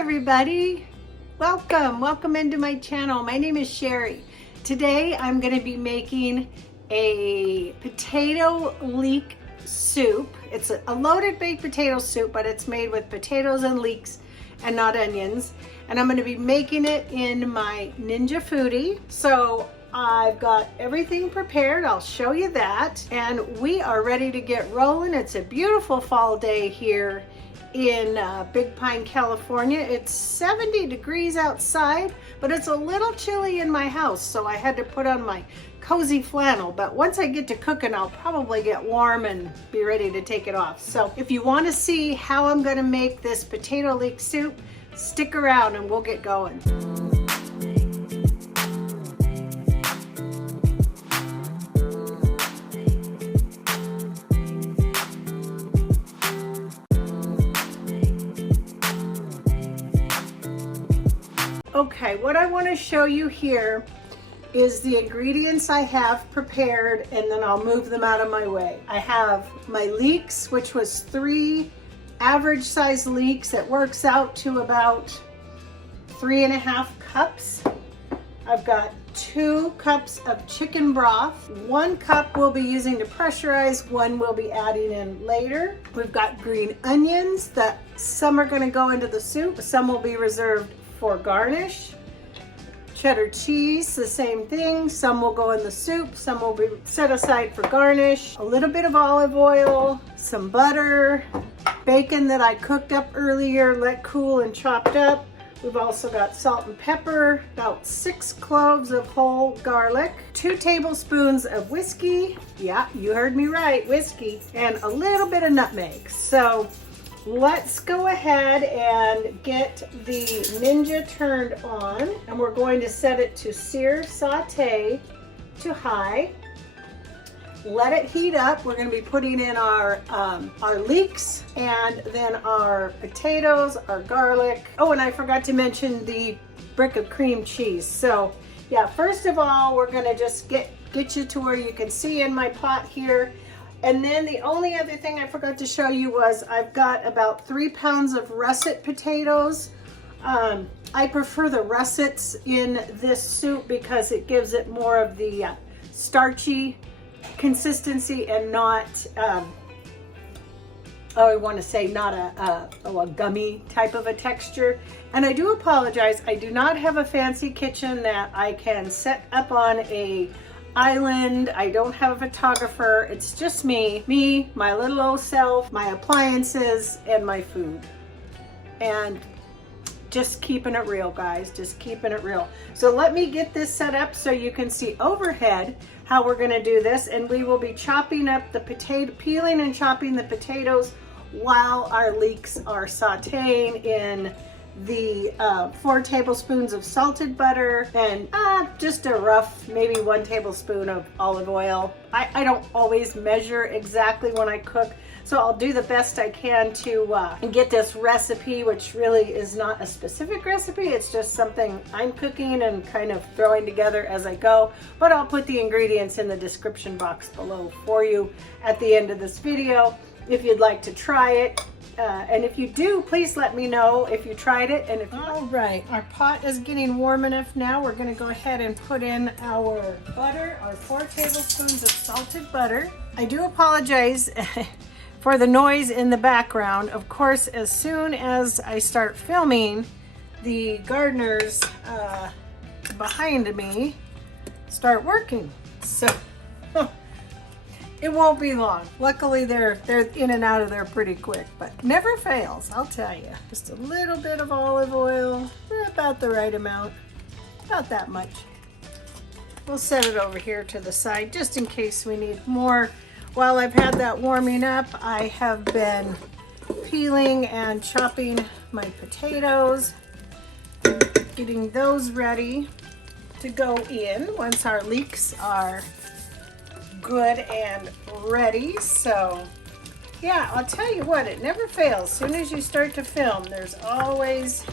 everybody, welcome into my channel. My name is Sherry. Today I'm going to be making a potato leek soup. It's a loaded baked potato soup, but it's made with potatoes and leeks and not onions, and I'm going to be making it in my Ninja Foodie. So I've got everything prepared. I'll show you that, and we are ready to get rolling. It's a beautiful fall day here in Big Pine, California. It's 70 degrees outside, but it's a little chilly in my house, so I had to put on my cozy flannel. But once I get to cooking, I'll probably get warm and be ready to take it off. So if you want to see how I'm going to make this potato leek soup, stick around and we'll get going. Okay, what I want to show you here is the ingredients I have prepared, and then I'll move them out of my way. I have my leeks, which was 3 average size leeks. It works out to about 3.5 cups. I've got 2 cups of chicken broth. 1 cup we'll be using to pressurize, 1 we'll be adding in later. We've got green onions that some are going to go into the soup, some will be reserved for garnish. Cheddar cheese, the same thing. Some will go in the soup, some will be set aside for garnish. A little bit of olive oil, some butter, bacon that I cooked up earlier, let cool and chopped up. We've also got salt and pepper, about 6 cloves of whole garlic, 2 tablespoons of whiskey. Yeah, you heard me right, whiskey, and a little bit of nutmeg. So let's go ahead and get the Ninja turned on, and we're going to set it to Sear Sauté to high. Let it heat up. We're going to be putting in our leeks, and then our potatoes, our garlic. Oh, and I forgot to mention the brick of cream cheese. So yeah, first of all, we're going to just get you to where you can see in my pot here. And then the only other thing I forgot to show you was I've got about 3 pounds of russet potatoes. I prefer the russets in this soup because it gives it more of the starchy consistency and not, I want to say not a gummy type of a texture. And I do apologize, I do not have a fancy kitchen that I can set up on a island. I don't have a photographer. It's just me, my little old self, my appliances, and my food. And just keeping it real, guys, just keeping it real. So let me get this set up so you can see overhead how we're going to do this, and we will be chopping up the potato, peeling and chopping the potatoes while our leeks are sauteing in the 4 tablespoons of salted butter and just a rough maybe 1 tablespoon of olive oil. I don't always measure exactly when I cook, so I'll do the best I can to get this recipe, which really is not a specific recipe. It's just something I'm cooking and kind of throwing together as I go, but I'll put the ingredients in the description box below for you at the end of this video if you'd like to try it. And if you do, please let me know if you tried it. And if all right, our pot is getting warm enough now. We're going to go ahead and put in our butter, our 4 tablespoons of salted butter. I do apologize for the noise in the background. Of course, as soon as I start filming, the gardeners behind me start working. So it won't be long. Luckily, they're in and out of there pretty quick, but never fails, I'll tell you. Just a little bit of olive oil, about the right amount, about that much. We'll set it over here to the side just in case we need more. While I've had that warming up, I have been peeling and chopping my potatoes, getting those ready to go in once our leeks are good and ready. So yeah, I'll tell you what, it never fails. As soon as you start to film, there's always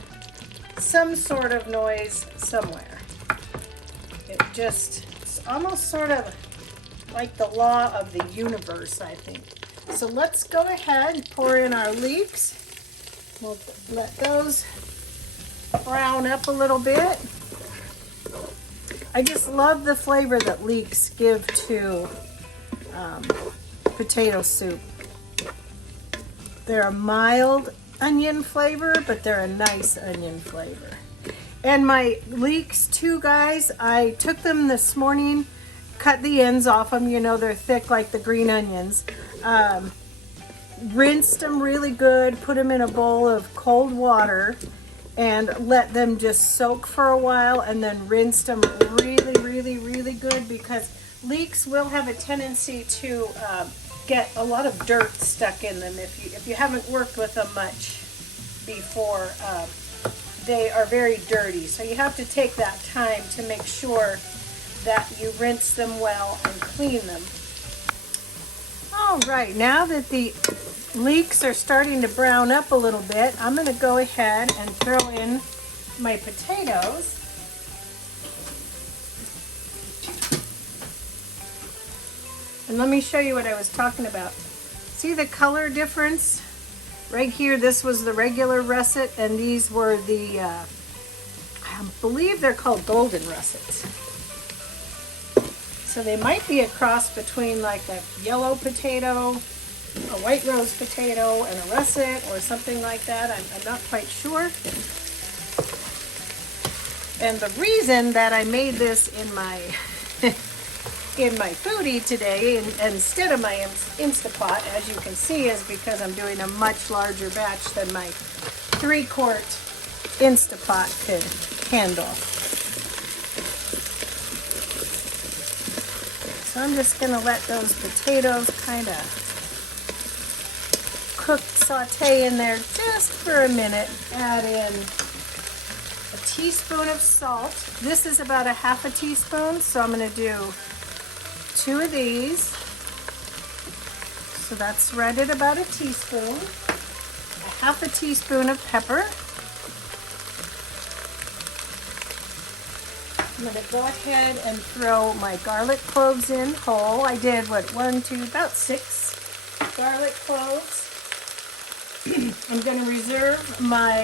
some sort of noise somewhere. It's almost sort of like the law of the universe, I think. So let's go ahead and pour in our leeks. We'll let those brown up a little bit. I just love the flavor that leeks give to potato soup. They're a mild onion flavor, but they're a nice onion flavor. And my leeks too, guys, I took them this morning, cut the ends off them. You know, they're thick like the green onions. Rinsed them really good, put them in a bowl of cold water, and let them just soak for a while, and then rinsed them really good, because leeks will have a tendency to get a lot of dirt stuck in them if you haven't worked with them much before. They are very dirty, so you have to take that time to make sure that you rinse them well and clean them. All right, now that the leeks are starting to brown up a little bit, I'm going to go ahead and throw in my potatoes. And let me show you what I was talking about. See the color difference? Right here, this was the regular russet, and these were the, I believe they're called golden russets. So they might be a cross between like a yellow potato, a white rose potato, and a russet, or something like that. I'm not quite sure. And the reason that I made this in my in my foodie today instead of my Instapot, as you can see, is because I'm doing a much larger batch than my 3-quart Instapot could handle. So I'm just going to let those potatoes kind of cook, saute in there just for a minute. Add in a teaspoon of salt. This is about a half a teaspoon, so I'm going to do 2 of these. So that's right at about a teaspoon. A half a teaspoon of pepper. I'm going to go ahead and throw my garlic cloves in whole. I did, what, 1, 2, about 6 garlic cloves. I'm going to reserve my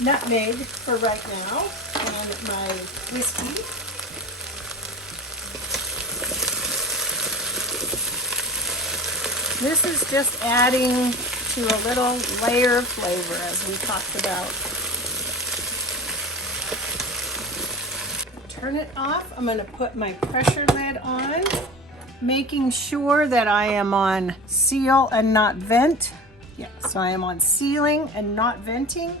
nutmeg for right now, and my whiskey. This is just adding to a little layer of flavor, as we talked about. Turn it off. I'm going to put my pressure lid on, making sure that I am on seal and not vent. Yeah, so I am on sealing and not venting.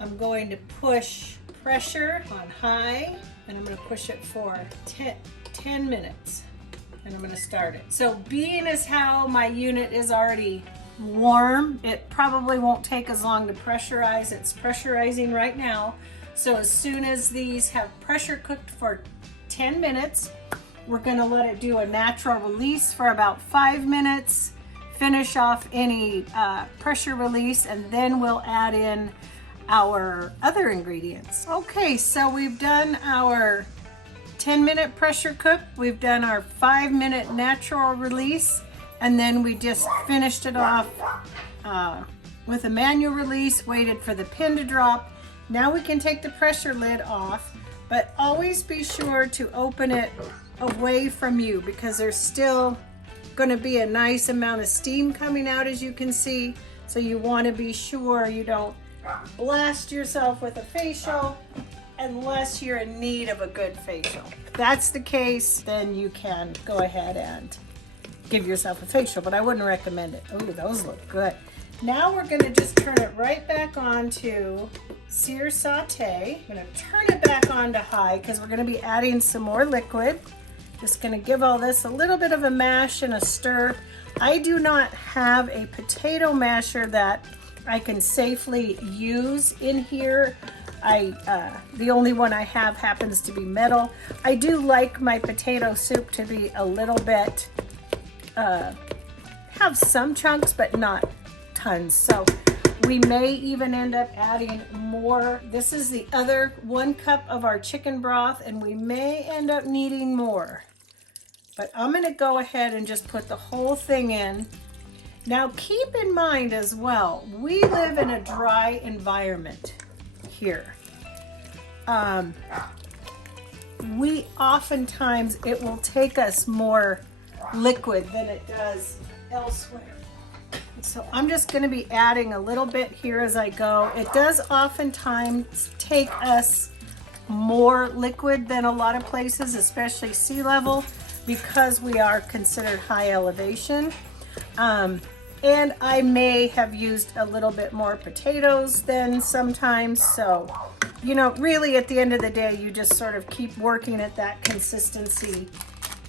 I'm going to push pressure on high, and I'm going to push it for 10 minutes, and I'm going to start it. So being as how my unit is already warm, it probably won't take as long to pressurize. It's pressurizing right now. So as soon as these have pressure cooked for 10 minutes, we're going to let it do a natural release for about 5 minutes, finish off any pressure release, and then we'll add in our other ingredients. Okay, so we've done our 10-minute pressure cook, we've done our 5-minute natural release, and then we just finished it off with a manual release, waited for the pin to drop. Now we can take the pressure lid off, but always be sure to open it away from you, because there's still going to be a nice amount of steam coming out, as you can see. So you want to be sure you don't blast yourself with a facial unless you're in need of a good facial. If that's the case, then you can go ahead and give yourself a facial, but I wouldn't recommend it. Oh, those look good. Now we're going to just turn it right back on to Sear Sauté. I'm going to turn it back on to high because we're going to be adding some more liquid. Just going to give all this a little bit of a mash and a stir. I do not have a potato masher that I can safely use in here. The only one I have happens to be metal. I do like my potato soup to be a little bit, have some chunks, but not tons. So we may even end up adding more. This is the other 1 cup of our chicken broth, and we may end up needing more. But I'm going to go ahead and just put the whole thing in. Now keep in mind as well, we live in a dry environment here. We oftentimes, it will take us more liquid than it does elsewhere. So I'm just going to be adding a little bit here as I go. It does oftentimes take us more liquid than a lot of places, especially sea level, because we are considered high elevation. And I may have used a little bit more potatoes than sometimes. So, you know, really at the end of the day, you just sort of keep working at that consistency.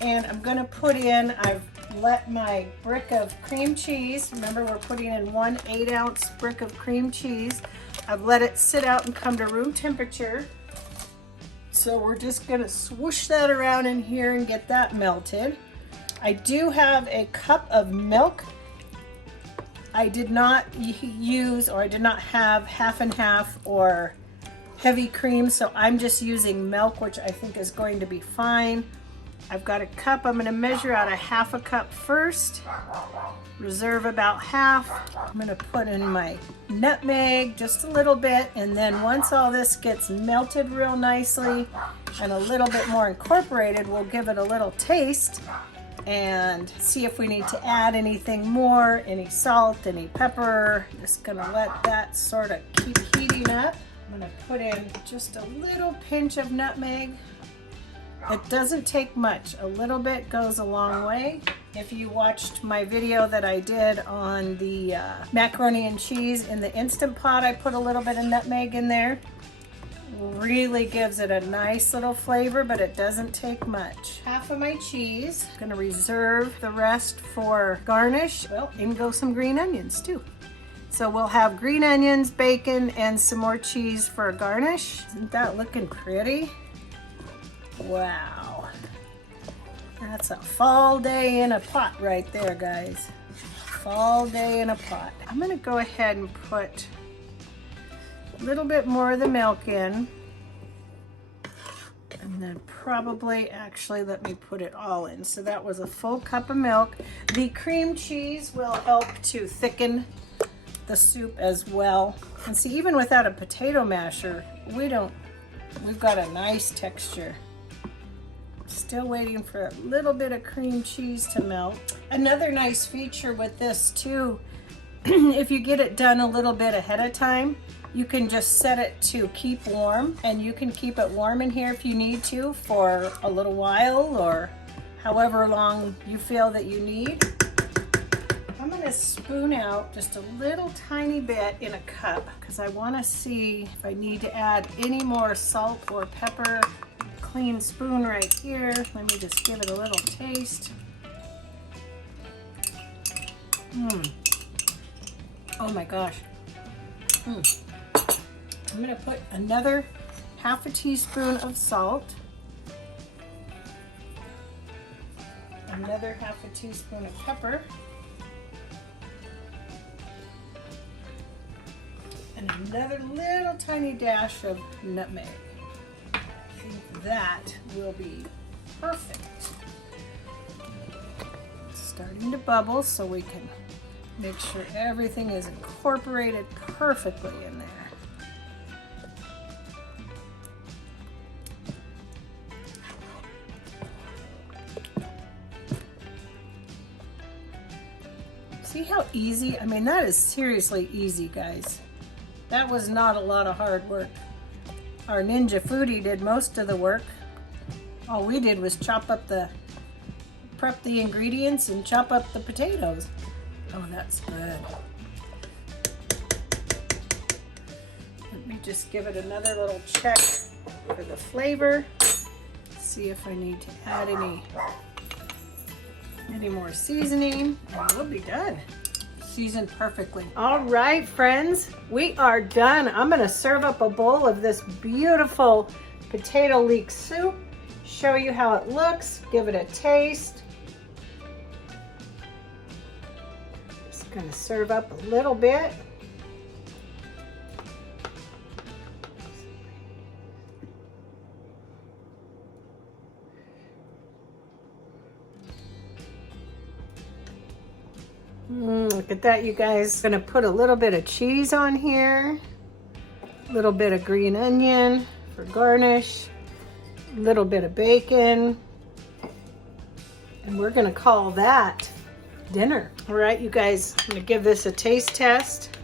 And I'm going to put in, I've let my brick of cream cheese, remember we're putting in 1 8-ounce brick of cream cheese. I've let it sit out and come to room temperature. So we're just going to swoosh that around in here and get that melted. I do have a cup of milk. I did not use, or I did not have half and half or heavy cream, so I'm just using milk, which I think is going to be fine. I've got a cup. I'm going to measure out a half a cup first, reserve about half. I'm going to put in my nutmeg, just a little bit, and then once all this gets melted real nicely and a little bit more incorporated, we'll give it a little taste and see if we need to add anything more, any salt, any pepper. Just gonna let that sort of keep heating up. I'm gonna put in just a little pinch of nutmeg. It doesn't take much. A little bit goes a long way. If you watched my video that I did on the macaroni and cheese in the Instant Pot, I put a little bit of nutmeg in there. Really gives it a nice little flavor, but it doesn't take much. Half of my cheese. I'm gonna reserve the rest for garnish. Well, in go some green onions too. So we'll have green onions, bacon, and some more cheese for a garnish. Isn't that looking pretty? Wow. That's a fall day in a pot right there, guys. Fall day in a pot. I'm gonna go ahead and put a little bit more of the milk in, and then probably, actually, let me put it all in. So that was a full cup of milk. The cream cheese will help to thicken the soup as well. And see, even without a potato masher, we've got a nice texture. Still waiting for a little bit of cream cheese to melt. Another nice feature with this too, if you get it done a little bit ahead of time, you can just set it to keep warm, and you can keep it warm in here if you need to for a little while or however long you feel that you need. I'm going to spoon out just a little tiny bit in a cup because I want to see if I need to add any more salt or pepper. Clean spoon right here. Let me just give it a little taste. Oh my gosh. I'm going to put another half a teaspoon of salt, another half a teaspoon of pepper, and another little tiny dash of nutmeg. I think that will be perfect. It's starting to bubble, so we can make sure everything is incorporated perfectly in there. See how easy? I mean, that is seriously easy, guys. That was not a lot of hard work. Our Ninja Foodie did most of the work. All we did was prep the ingredients and chop up the potatoes. Oh, that's good. Let me just give it another little check for the flavor. See if I need to add any more seasoning, and we'll be done. Seasoned perfectly. All right, friends, we are done. I'm gonna serve up a bowl of this beautiful potato leek soup, show you how it looks, give it a taste. Just gonna serve up a little bit. Look at that, you guys. I'm gonna put a little bit of cheese on here, a little bit of green onion for garnish, a little bit of bacon, and we're gonna call that dinner. All right, you guys, I'm gonna give this a taste test,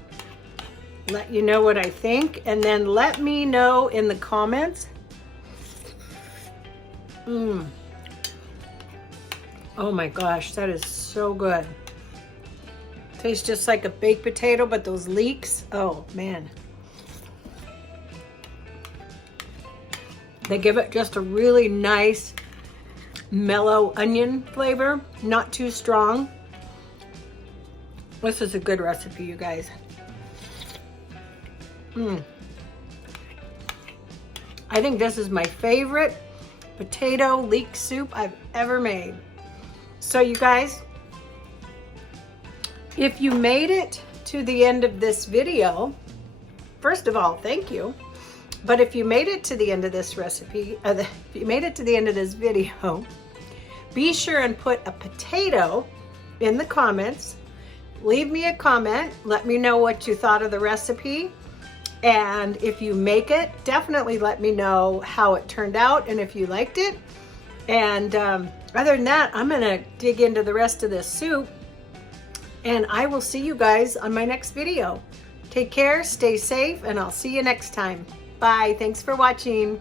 let you know what I think, and then let me know in the comments. Oh my gosh, that is so good. Tastes just like a baked potato, but those leeks, oh man. They give it just a really nice, mellow onion flavor, not too strong. This is a good recipe, you guys. I think this is my favorite potato leek soup I've ever made. So you guys, if you made it to the end of this video, first of all, thank you. But if you made it to the end of this recipe, if you made it to the end of this video, be sure and put a potato in the comments. Leave me a comment. Let me know what you thought of the recipe. And if you make it, definitely let me know how it turned out and if you liked it. And other than that, I'm gonna dig into the rest of this soup, and I will see you guys on my next video. Take care, stay safe, and I'll see you next time. Bye, thanks for watching.